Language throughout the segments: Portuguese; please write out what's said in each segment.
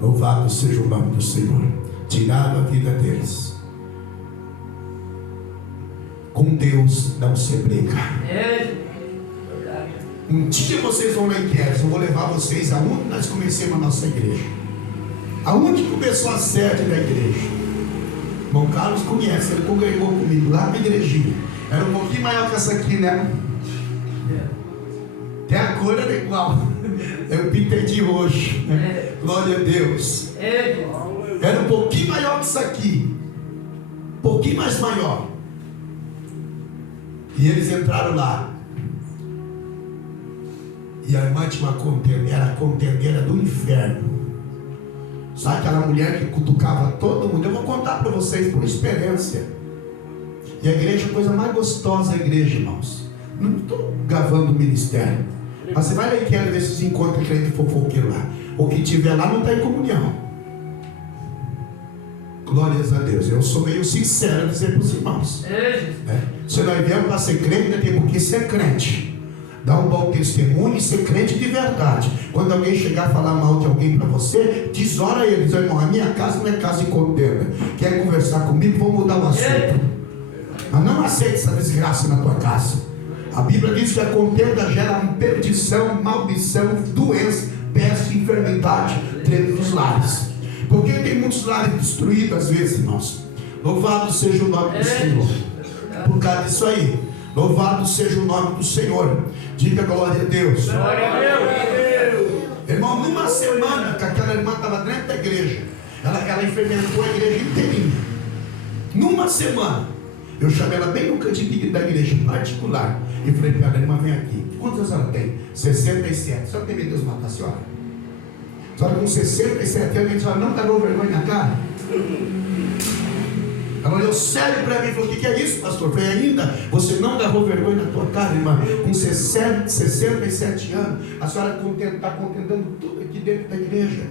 Louvado seja o nome do Senhor. Tiraram a vida deles. Com Deus não se briga. Um dia vocês vão lá em Queres. Eu vou levar vocês aonde nós começamos a nossa igreja. Aonde começou a sede da igreja. Irmão Carlos conhece, ele congregou comigo lá na igrejinha. Era um pouquinho maior que essa aqui, né? Até a cor era igual. Eu pintei de roxo, né? Glória a Deus. Era um pouquinho maior que isso aqui. Um pouquinho mais maior. E eles entraram lá. E a irmã tinha uma contenda, era a contendeira do inferno. Sabe aquela mulher que cutucava todo mundo? Eu vou contar para vocês por experiência. E a igreja é a coisa mais gostosa, a igreja, irmãos. Não estou gravando o ministério. Mas você vai lá e quer ver se se encontra crente fofoqueiro lá. O que tiver lá não está em comunhão. Glórias a Deus. Eu sou meio sincero a dizer para os irmãos. Se nós viemos para ser crente, ainda tem porque ser crente. Dar um bom testemunho e ser crente de verdade. Quando alguém chegar a falar mal de alguém para você, desora ele, diz: irmão, a minha casa não é casa de contenda. Quer conversar comigo? Vou mudar o assunto. Mas não aceite essa desgraça na tua casa. A Bíblia diz que a contenda gera perdição, maldição, doença, peste, enfermidade dentro dos lares. Porque tem muitos lares destruídos às vezes, irmãos. Louvado seja o nome do Senhor. Por causa disso aí. Louvado seja o nome do Senhor. Diga glória a Deus. Glória a Deus. Irmão, numa semana que aquela irmã estava dentro da igreja, ela enfermentou a igreja inteirinha. Numa semana, eu chamei ela bem no cantinho da igreja particular e falei para ela: irmã, vem aqui. Quantos anos ela tem? 67. A senhora tem medo de Deus matar a senhora? A senhora com 67 anos, a senhora não ganhou vergonha na cara? Ela olhou sério para mim e falou: o que é isso, pastor? Eu falei: ainda você não agarrou vergonha na tua cara, irmã? Com 67 anos, a senhora está contendendo tudo aqui dentro da igreja.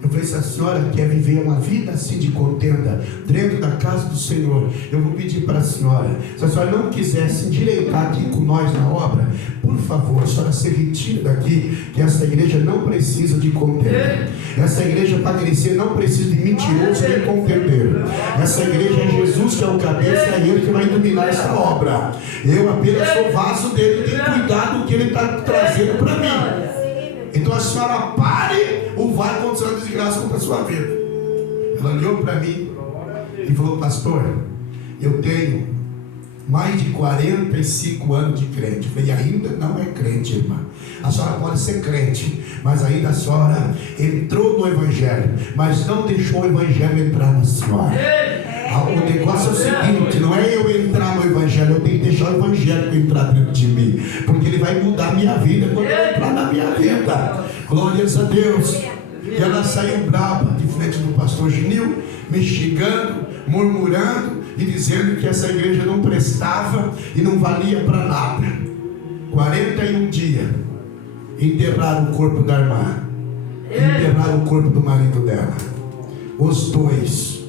Eu falei: se a senhora quer viver uma vida assim de contenda dentro da casa do Senhor, eu vou pedir para a senhora, se a senhora não quiser se endireitar aqui com nós na obra, por favor, a senhora se retire daqui, que essa igreja não precisa de contenda. Essa igreja para crescer não precisa de mentiroso nem contendeiro. Essa igreja é Jesus que é o cabeça, é Ele que vai dominar essa obra. Eu apenas sou vaso dele, tem cuidado do que Ele está trazendo para mim. Então a senhora pare ou vai acontecer uma desgraça contra a sua vida. Ela olhou para mim e falou: pastor, eu tenho mais de 45 anos de crente. Eu falei: ainda não é crente, irmã. A senhora pode ser crente, mas ainda a senhora entrou no evangelho, mas não deixou o evangelho entrar na senhora. O negócio é o seguinte: não é eu entrar no evangelho, eu tenho que deixar o evangelho entrar dentro de mim, porque ele vai mudar a minha vida quando ele entrar na minha vida. Glórias a Deus. E ela saiu brava de frente do pastor Genil, me xingando, murmurando e dizendo que essa igreja não prestava e não valia para nada. 41 dias enterraram o corpo da irmã, enterraram o corpo do marido dela, os dois.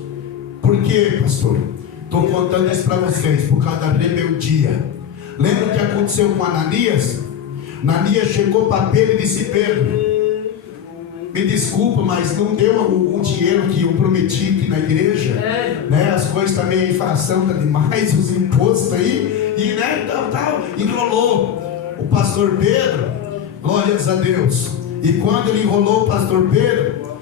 Por quê, pastor? Estou contando isso para vocês por causa da rebeldia. Lembra o que aconteceu com Ananias? Ananias chegou para Pedro e disse: Pedro, me desculpa, mas não deu o dinheiro que eu prometi aqui na igreja, né? As coisas também, a inflação está demais, os impostos aí, e né, tal, enrolou o pastor Pedro. Glórias a Deus. E quando ele enrolou o pastor Pedro,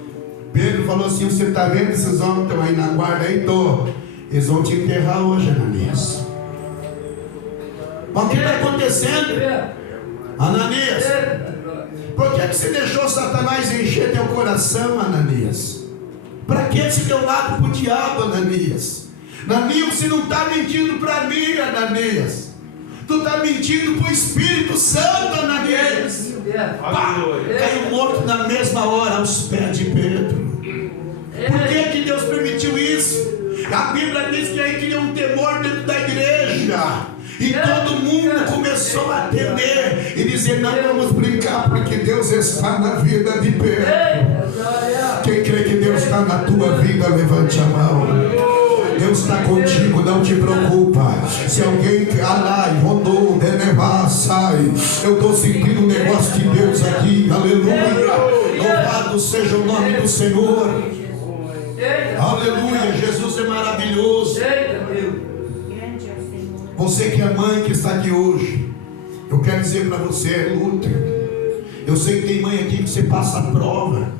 Pedro falou assim: você está vendo esses homens que estão aí na guarda? Aí estou. Eles vão te enterrar hoje, Ananias. Mas o que está acontecendo? Ananias, por que você deixou Satanás encher teu coração, Ananias? Para que você deu lado para o diabo, Ananias? Ananias, você não está mentindo para mim, Ananias. Tu está mentindo para o Espírito Santo, Ananias. Caiu morto na mesma hora aos pés de Pedro. Por que Deus permitiu isso? A Bíblia diz que aí tinha um temor dentro da igreja. E todo mundo começou a temer e dizer: não vamos brincar, porque Deus está na vida de Pedro. Quem crê que Deus está na tua vida, levante a mão. Deus está contigo, não te preocupa. Se alguém rodou, sai. Eu estou sentindo o negócio de Deus aqui, aleluia. Louvado Louvado seja o nome do Senhor. Aleluia, Jesus é maravilhoso. Você que é mãe que está aqui hoje, eu quero dizer para você, luta. Eu sei que tem mãe aqui que você passa prova,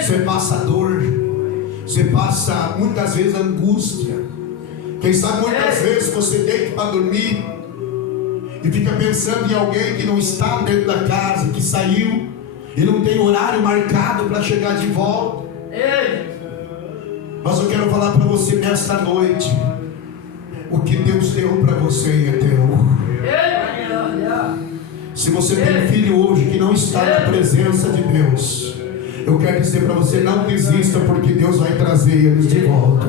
você passa dor, você passa muitas vezes angústia. Quem sabe muitas vezes você deita para dormir e fica pensando em alguém que não está dentro da casa, que saiu e não tem horário marcado para chegar de volta. Mas eu quero falar para você nesta noite: o que Deus deu para você é teu. Se você tem um filho hoje que não está na presença de Deus, eu quero dizer para você: não desista, porque Deus vai trazer eles de volta.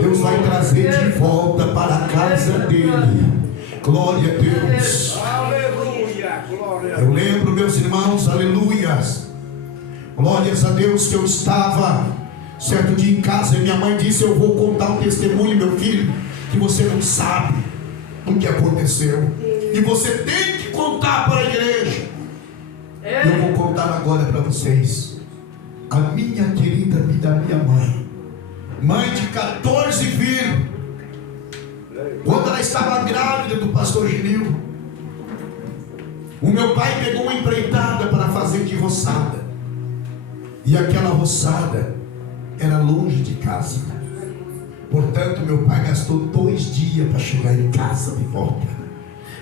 Deus vai trazer de volta para a casa dele. Glória a Deus. Eu lembro, meus irmãos, aleluias, glórias a Deus, que eu estava certo dia em casa e minha mãe disse: eu vou contar um testemunho, meu filho, que você não sabe o que aconteceu, e você tem que contar para a igreja. Eu vou contar agora para vocês a minha querida vida, minha mãe de 14 filhos, quando ela estava grávida do pastor Genil, o meu pai pegou uma empreitada para fazer de roçada, e aquela roçada era longe de casa. Portanto, meu pai gastou 2 dias para chegar em casa de volta.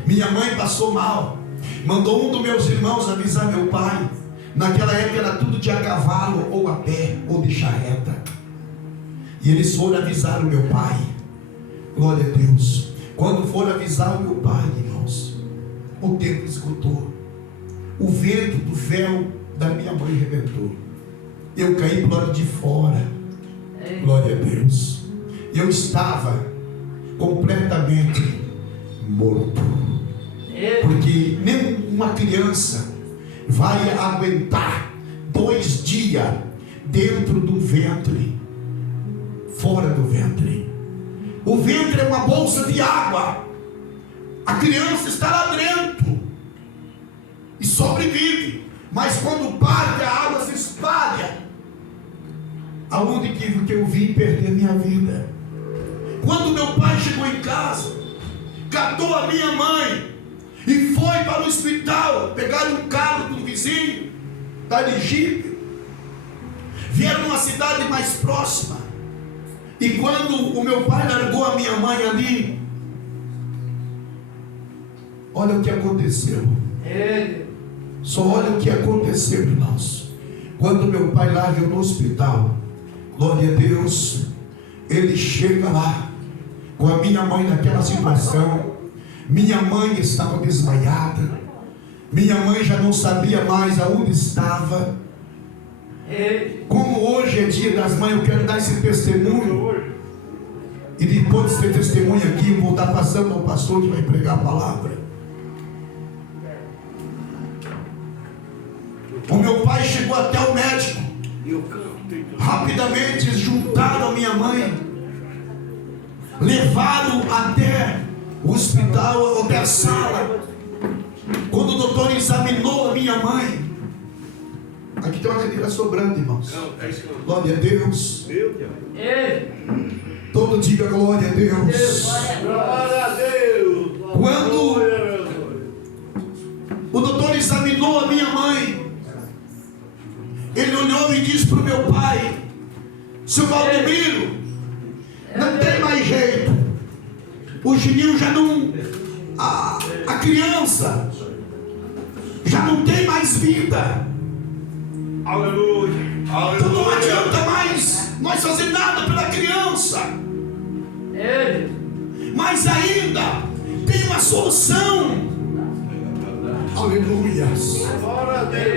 Minha mãe passou mal, mandou um dos meus irmãos avisar meu pai. Naquela época era tudo de a cavalo, ou a pé, ou de charreta. E eles foram avisar o meu pai. Glória a Deus. Quando foram avisar o meu pai, irmãos, o tempo esgotou. O vento do véu da minha mãe rebentou. Eu caí para o lado de fora. Glória a Deus. Eu estava completamente morto. Porque nem uma criança vai aguentar 2 dias dentro do ventre, fora do ventre. O ventre é uma bolsa de água. A criança está lá dentro e sobrevive. Mas quando parte, a água se espalha. Aonde que eu vim perder minha vida? Quando meu pai chegou em casa, catou a minha mãe e foi para o hospital. Pegaram um carro do vizinho, da Egito, vieram numa cidade mais próxima. E quando o meu pai largou a minha mãe ali, olha o que aconteceu. Só olha o que aconteceu, irmãos. Quando meu pai larga no hospital, glória a Deus, ele chega lá com a minha mãe naquela situação. Minha mãe estava desmaiada. Minha mãe já não sabia mais aonde estava. Como hoje é dia das mães, eu quero dar esse testemunho. E depois desse testemunho aqui, eu vou estar passando ao pastor que vai pregar a palavra. O meu pai chegou até o médico. Rapidamente juntaram a minha mãe, levaram até o hospital, até a sala. Quando o doutor examinou a minha mãe, aqui tem uma cadeira sobrando, irmãos. Glória a Deus. Todo diga glória a Deus. Glória a Deus. Quando o doutor examinou a minha mãe, ele olhou e disse para o meu pai: seu Valdemiro, não tem mais jeito. O Genil já não, a criança já não tem mais vida. Aleluia. Então não adianta mais nós fazer nada pela criança. Mas ainda tem uma solução. Aleluia.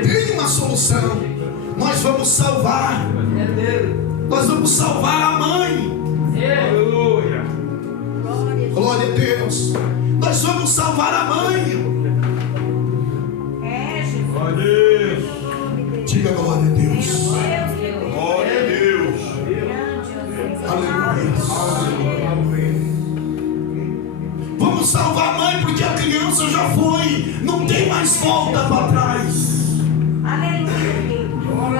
Tem uma solução. Nós vamos salvar. Nós vamos salvar a mãe. Aleluia. Glória a Deus. Nós vamos salvar a mãe. Glória a Deus. Diga glória a Deus. Glória a Deus. Aleluia. Vamos salvar a mãe, porque a criança já foi. Não tem mais volta para trás. Glória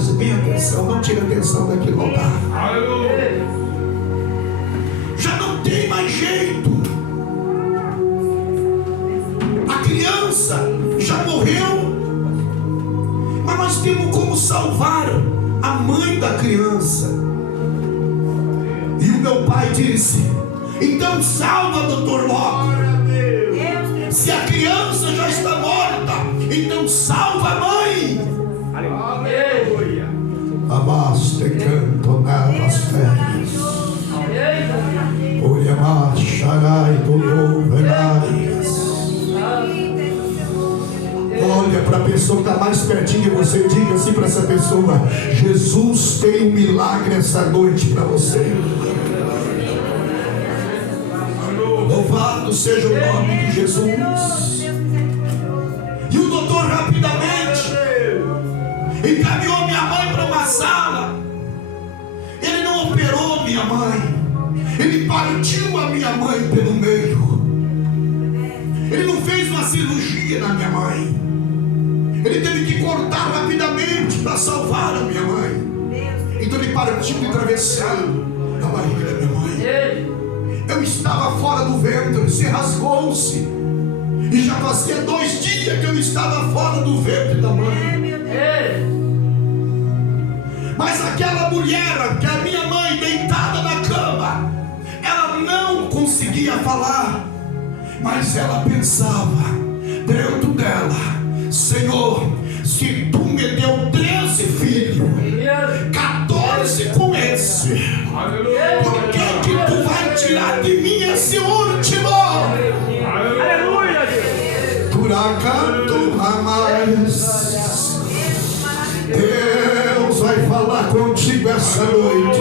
olhos e bem atenção, não tire a atenção daquele lugar. Aleluia. Já não tem mais jeito. A criança já morreu, mas nós temos como salvar a mãe da criança. E o meu pai disse: então salva, doutor Locke. Se a criança já está morta, então salva a mãe. Aleluia. Amaste canto nas férias. Olha marcharai do louvenais. Olha para a pessoa que está mais pertinho de você, diga assim para essa pessoa: Jesus tem um milagre essa noite para você. Louvado seja o nome de Jesus. E o doutor rapidamente encaminhou minha mãe para uma sala. Ele não operou minha mãe, ele partiu a minha mãe pelo meio. Ele não fez uma cirurgia na minha mãe. Ele teve que cortar rapidamente para salvar a minha mãe. Então ele partiu atravessando a barriga da minha mãe. Eu estava fora do ventre, se rasgou-se. E já fazia 2 dias que eu estava fora do ventre da mãe. Mas aquela mulher, que é a minha mãe, deitada na cama, ela não conseguia falar. Mas ela pensava dentro dela: Senhor, se tu me deu 13 filhos, 14 com esse, por que tu vai tirar de mim esse último? Aleluia. Curacanto ramais. Deus vai falar contigo essa noite.